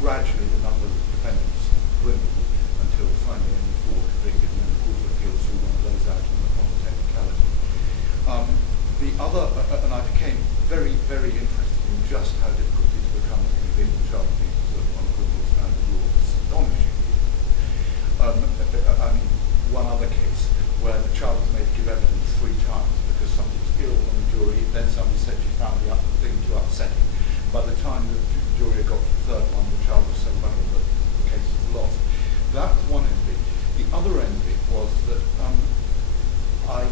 gradually the number of defendants dwindled until finally only 4 convicted, and then the Court of Appeals threw one of those out on the technicality. The other, and I became very, very interested in just how difficult it is to become a convicted child abuser on criminal standard law. It's astonishingly difficult. I mean, one other case where the child was made to give evidence 3 times because somebody was ill on the jury, then somebody said she found the thing too upsetting. By the time the jury got to the 3rd one, the child was so muddled that the case was lost. That was one end of it. The other end of it was that I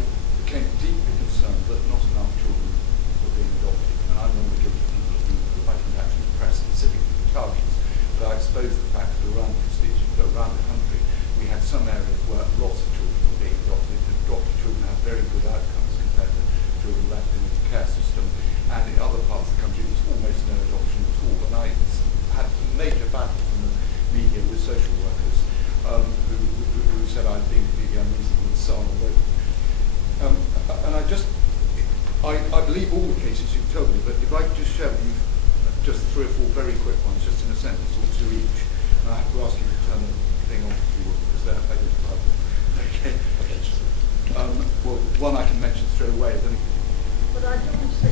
became deeply concerned that not enough children were being adopted. And I'm one of the guilty people who I can actually press specifically the targets, but I exposed the fact that around the country, we had some areas where lots of children were being adopted. Adopted children have very good outcomes compared to children left in the care system. And in other parts of the country, there was almost no adoption at all. And I had a major battle from the media with social workers who said I was being completely unreasonable and so on. And I believe all the cases you've told me, but if I could just share with you just 3 or 4 very quick ones, just in a sentence or 2 each. And I have to ask you to turn the thing off if you will, because they're identifiable. Okay. Well, one I can mention straight away. But I do want to say